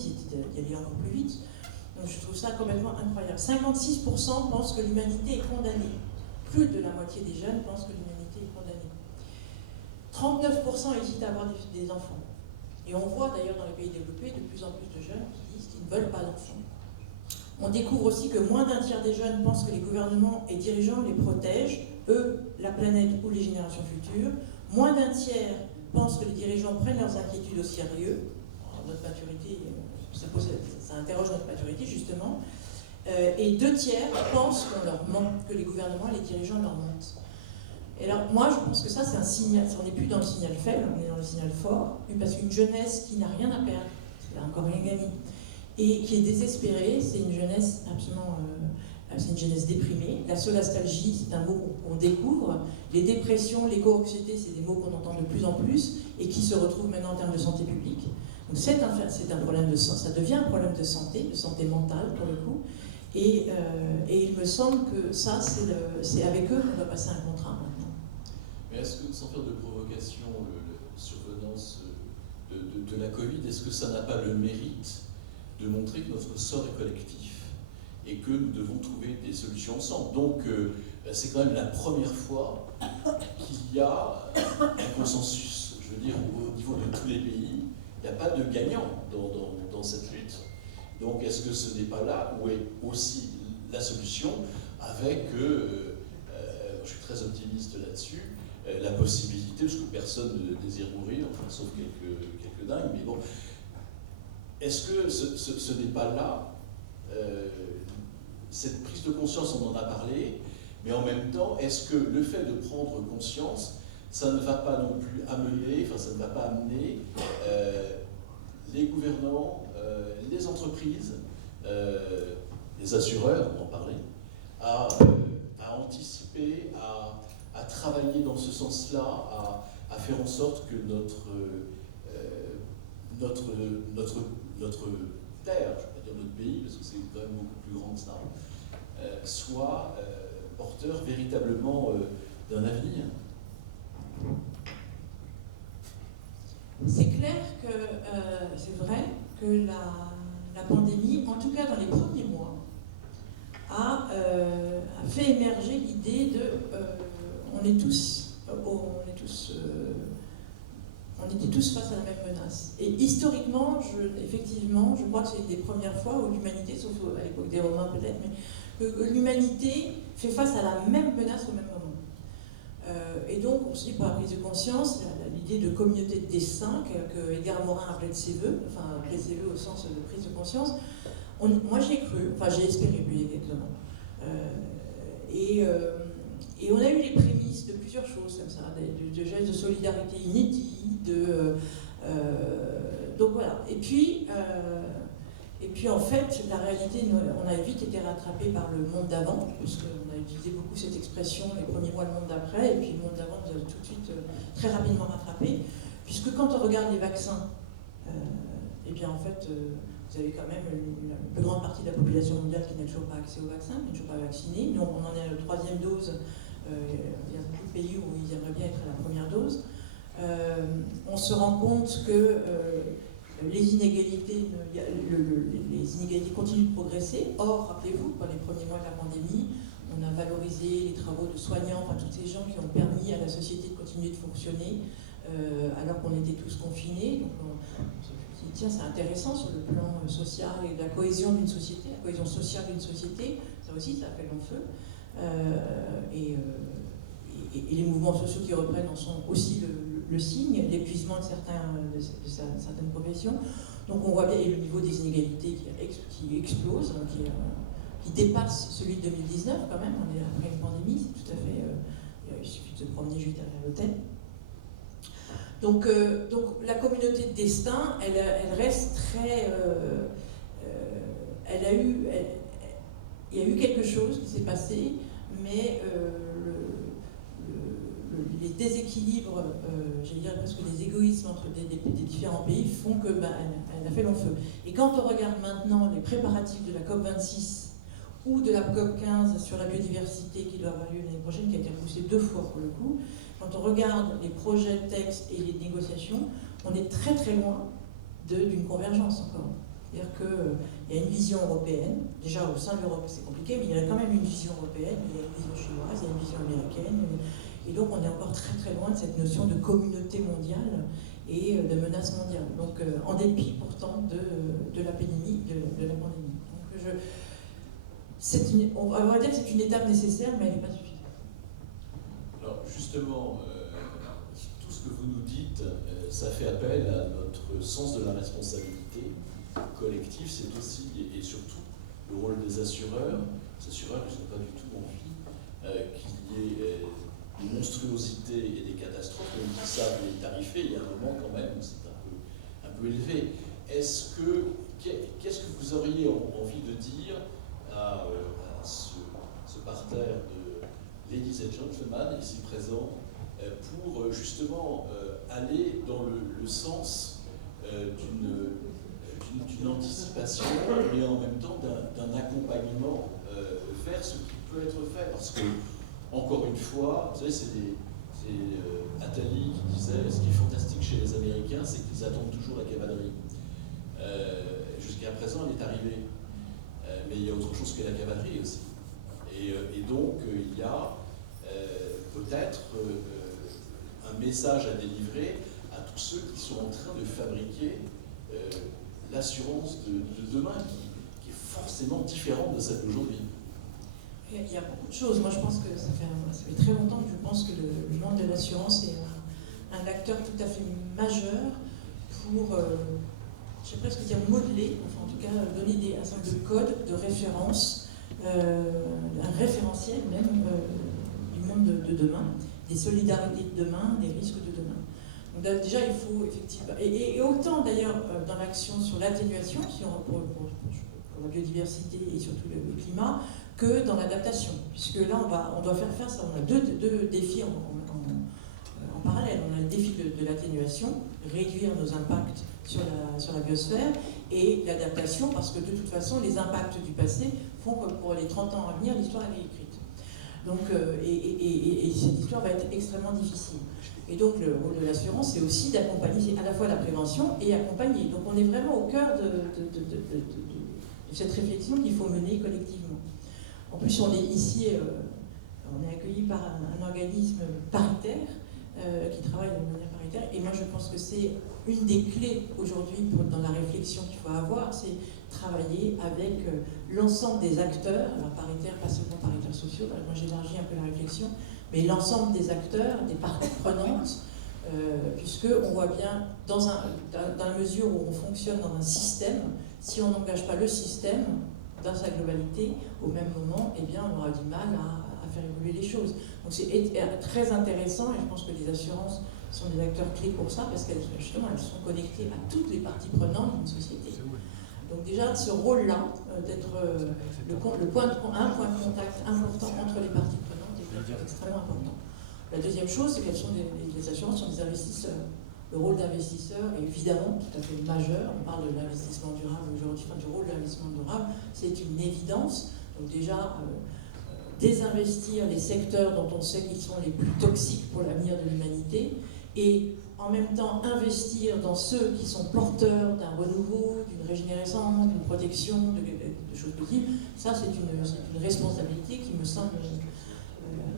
c'était d'y aller encore plus vite. Donc je trouve ça complètement incroyable. 56% pensent que l'humanité est condamnée. Plus de la moitié des jeunes pensent que l'humanité est condamnée. 39% hésitent à avoir des enfants. Et on voit d'ailleurs dans les pays développés de plus en plus de jeunes qui disent qu'ils ne veulent pas d'enfants. On découvre aussi que moins d'un tiers des jeunes pensent que les gouvernements et dirigeants les protègent, eux, la planète ou les générations futures. Moins d'un tiers pensent que les dirigeants prennent leurs inquiétudes au sérieux. Alors, notre maturité, ça interroge notre maturité justement. Et 2 tiers pensent qu'on leur ment, que les gouvernements et les dirigeants leur mentent. Et alors moi je pense que ça c'est un signal, on n'est plus dans le signal faible, on est dans le signal fort, parce qu'une jeunesse qui n'a rien à perdre, elle n'a encore rien gagné, et qui est désespérée, c'est une jeunesse absolument, c'est une jeunesse déprimée. La solastalgie, c'est un mot qu'on découvre. Les dépressions, l'éco-anxiété, c'est des mots qu'on entend de plus en plus et qui se retrouvent maintenant en termes de santé publique. Donc c'est un problème de santé, ça devient un problème de santé mentale pour le coup. Et il me semble que ça, c'est avec eux qu'on doit passer un contrat maintenant. Mais est-ce que, sans faire de provocation, la survenance de la Covid, est-ce que ça n'a pas le mérite de montrer que notre sort est collectif et que nous devons trouver des solutions ensemble? Donc, c'est quand même la première fois qu'il y a un consensus, je veux dire, au niveau de tous les pays. Il n'y a pas de gagnant dans cette lutte. Donc, est-ce que ce n'est pas là où est aussi la solution avec, je suis très optimiste là-dessus, la possibilité, parce que personne ne désire mourir, enfin, sauf quelques dingues, mais bon, est-ce que ce n'est pas là, cette prise de conscience, on en a parlé, mais en même temps, est-ce que le fait de prendre conscience, ça ne va pas non plus amener, ça ne va pas amener les gouvernants, les entreprises, les assureurs, on en parlait, à anticiper, à travailler dans ce sens-là, à faire en sorte que notre terre, je ne vais pas dire notre pays, parce que c'est quand même beaucoup plus grand que ça, soit porteur véritablement d'un avenir. C'est clair que c'est vrai que la pandémie, en tout cas dans les premiers mois, a fait émerger l'idée de on était tous face à la même menace. Et historiquement, effectivement, je crois que c'est une des premières fois où l'humanité, sauf à l'époque des Romains peut-être, mais que l'humanité fait face à la même menace au même moment. Et donc, on se dit, pour la prise de conscience, l'idée de communauté de destin que Edgar Morin appelait de ses voeux, enfin appelait de ses voeux au sens de prise de conscience, moi j'ai cru, enfin j'ai espéré plus exactement. Et on a eu les prémices de plusieurs choses comme ça, de gestes de solidarité inédits, donc voilà. Et puis en fait, la réalité, on a vite été rattrapé par le monde d'avant, puisqu'on a utilisé beaucoup cette expression, les premiers mois, le monde d'après, et puis le monde d'avant nous a tout de suite très rapidement rattrapé, puisque quand on regarde les vaccins, eh bien en fait, vous avez quand même la plus grande partie de la population mondiale qui n'a toujours pas accès au vaccin, qui n'est toujours pas vaccinée. Nous, on en est à la 3e dose. Il y a beaucoup de pays où ils aimeraient bien être à la première dose. On se rend compte que les inégalités continuent de progresser. Or, rappelez-vous, dans les premiers mois de la pandémie, on a valorisé les travaux de soignants, enfin tous ces gens qui ont permis à la société de continuer de fonctionner alors qu'on était tous confinés. Donc on se dit, tiens, c'est intéressant sur le plan social et de la cohésion d'une société, la cohésion sociale d'une société, ça aussi, ça appelle long feu. Et les mouvements sociaux qui reprennent en sont aussi le signe, l'épuisement de certaines professions. Donc on voit bien, et le niveau des inégalités qui explose, qui dépasse celui de 2019 quand même, on est après une pandémie, c'est tout à fait, il suffit de se promener juste derrière l'hôtel. Donc la communauté de destin, elle reste très... il y a eu quelque chose qui s'est passé, mais les déséquilibres, j'allais dire presque les égoïsmes entre des différents pays font que elle a fait long feu. Et quand on regarde maintenant les préparatifs de la COP26 ou de la COP15 sur la biodiversité qui doit avoir lieu l'année prochaine, qui a été repoussée 2 fois pour le coup, quand on regarde les projets de texte et les négociations, on est très très loin d'une convergence encore. Il qu'il y a une vision européenne. Déjà, au sein de l'Europe, c'est compliqué, mais il y a quand même une vision européenne, il y a une vision chinoise, il y a une vision américaine. Et donc, on est encore très très loin de cette notion de communauté mondiale et de menace mondiale. Donc, en dépit pourtant de la pandémie. Donc, on va dire que c'est une étape nécessaire, mais elle n'est pas suffisante. Alors, justement, tout ce que vous nous dites, ça fait appel à notre sens de la responsabilité collective. C'est aussi, et surtout, le rôle des assureurs. Les assureurs qui ne sont pas du tout envie qu'il y ait des monstruosités et des catastrophes, comme ils savent les tarifer. Il y a un moment quand même, c'est un peu élevé. Qu'est-ce que vous auriez envie de dire à ce parterre de ladies and gentlemen ici présents pour justement aller dans le sens d'une anticipation et en même temps d'un accompagnement vers ce qui peut être fait? Parce que, encore une fois, vous savez, c'est Attali qui disait ce qui est fantastique chez les Américains, c'est qu'ils attendent toujours la cavalerie. Jusqu'à présent, elle est arrivée. Mais il y a autre chose que la cavalerie aussi. Et donc, il y a peut-être un message à délivrer à tous ceux qui sont en train de fabriquer l'assurance de demain, qui est forcément différente de celle d'aujourd'hui. Il y a beaucoup de choses. Moi, je pense que ça fait très longtemps que je pense que le monde de l'assurance est un acteur tout à fait majeur pour, je vais presque dire modeler, enfin en tout cas donner un certain nombre de codes, de références, un référentiel même du monde de demain, des solidarités de demain, des risques de demain. Donc déjà, il faut effectivement, et autant d'ailleurs dans l'action sur l'atténuation, si pour la biodiversité et surtout le climat, que dans l'adaptation, puisque là on doit faire face, on a deux défis en parallèle. On a le défi de l'atténuation, réduire nos impacts sur la biosphère, et l'adaptation, parce que de toute façon les impacts du passé font que pour les 30 ans à venir, l'histoire elle est écrite. Donc, et cette histoire va être extrêmement difficile. Et donc le rôle de l'assurance, c'est aussi d'accompagner à la fois la prévention et accompagner. Donc on est vraiment au cœur de cette réflexion qu'il faut mener collectivement. En plus, on est ici, on est accueilli par un organisme paritaire qui travaille de manière paritaire. Et moi, je pense que c'est une des clés aujourd'hui dans la réflexion qu'il faut avoir, c'est travailler avec l'ensemble des acteurs, alors paritaire, pas seulement paritaires sociaux, moi j'élargis un peu la réflexion, mais l'ensemble des acteurs, des parties prenantes, puisqu'on voit bien, dans la mesure où on fonctionne dans un système, si on n'engage pas le système dans sa globalité, au même moment, eh bien, on aura du mal à faire évoluer les choses. Donc c'est très intéressant, et je pense que les assurances sont des acteurs clés pour ça, parce qu'elles justement, elles sont connectées à toutes les parties prenantes d'une société. Donc déjà, ce rôle-là, d'être un point de contact important entre les parties prenantes est extrêmement important. La deuxième chose, c'est qu'elles sont les assurances sont des investisseurs. Le rôle d'investisseur est évidemment tout à fait majeur. On parle de l'investissement durable aujourd'hui, enfin du rôle de l'investissement durable, c'est une évidence. Donc déjà, désinvestir les secteurs dont on sait qu'ils sont les plus toxiques pour l'avenir de l'humanité, et en même temps investir dans ceux qui sont porteurs d'un renouveau, d'une régénérescence, d'une protection, de choses possibles, ça c'est une responsabilité qui me semble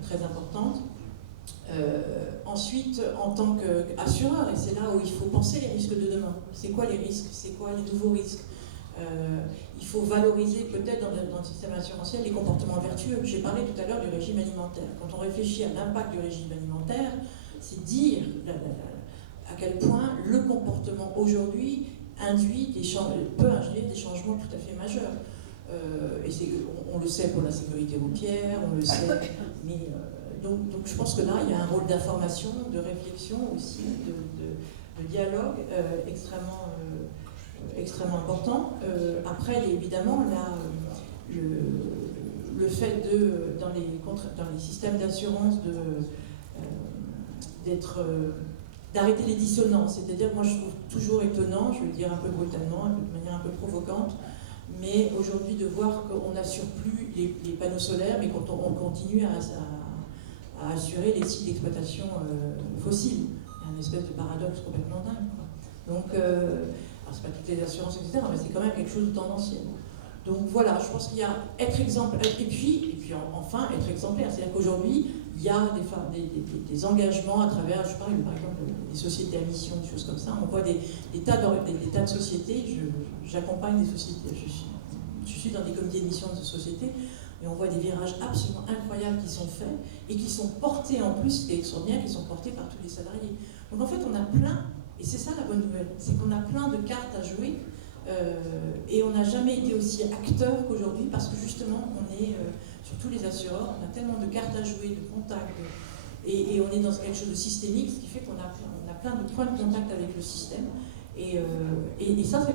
très importante. Ensuite, en tant qu'assureur, et c'est là où il faut penser les risques de demain. C'est quoi les risques? C'est quoi les nouveaux risques? Il faut valoriser peut-être dans le système assurantiel les comportements vertueux. J'ai parlé tout à l'heure du régime alimentaire. Quand on réfléchit à l'impact du régime alimentaire, c'est dire à quel point le comportement aujourd'hui peut induire des changements tout à fait majeurs. On le sait pour la sécurité routière, on le sait, mais donc je pense que là, il y a un rôle d'information, de réflexion aussi, de dialogue extrêmement important. Après, évidemment, là, le fait dans les systèmes d'assurance d'arrêter les dissonances, c'est-à-dire, moi je trouve toujours étonnant, je vais le dire un peu brutalement, de manière un peu provocante, mais aujourd'hui de voir qu'on n'assure plus les panneaux solaires, mais quand on continue à assurer les sites d'exploitation fossiles. Il y a une espèce de paradoxe complètement dingue, quoi. Donc, c'est pas toutes les assurances, etc., mais c'est quand même quelque chose de tendanciel. Donc voilà, je pense qu'il y a être exemple, et puis enfin être exemplaire. C'est-à-dire qu'aujourd'hui, il y a des engagements à travers, je parle par exemple des sociétés à mission, des choses comme ça. On voit des tas de sociétés, j'accompagne des sociétés, je suis dans des comités de mission de sociétés, et on voit des virages absolument incroyables qui sont faits et qui sont portés en plus, c'est extraordinaire, qui sont portés par tous les salariés. Donc en fait, on a plein, et c'est ça la bonne nouvelle, c'est qu'on a plein de cartes à jouer. Et on n'a jamais été aussi acteur qu'aujourd'hui parce que justement on est sur tous les assureurs, on a tellement de cartes à jouer, de contacts, et on est dans quelque chose de systémique, ce qui fait qu'on a plein de points de contact avec le système, et ça c'est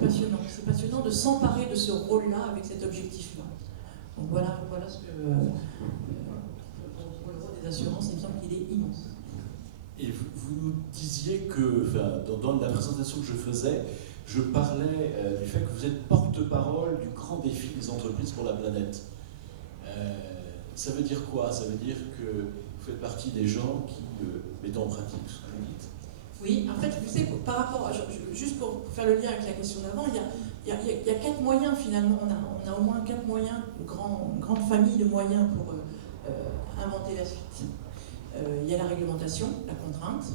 passionnant de s'emparer de ce rôle-là avec cet objectif-là. Donc voilà ce que pour le rôle des assurances, il me semble qu'il est immense. Et vous nous disiez que, dans la présentation que je faisais, je parlais du fait que vous êtes porte-parole du grand défi des entreprises pour la planète. Ça veut dire quoi? Ça veut dire que vous faites partie des gens qui mettent en pratique ce que vous dites? Oui, en fait, vous savez, par rapport à, juste pour faire le lien avec la question d'avant, il y a 4 moyens finalement. On a au moins 4 moyens, une grande famille de moyens pour inventer la suite. Il y a la réglementation, la contrainte,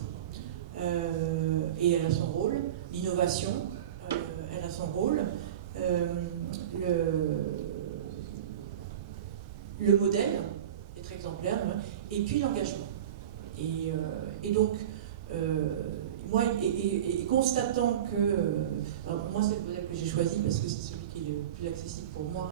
et elle a son rôle. L'innovation, elle a son rôle. Le modèle, être exemplaire, et puis l'engagement. Et donc, moi, et constatant que, moi c'est le modèle que j'ai choisi parce que c'est celui qui est le plus accessible pour moi,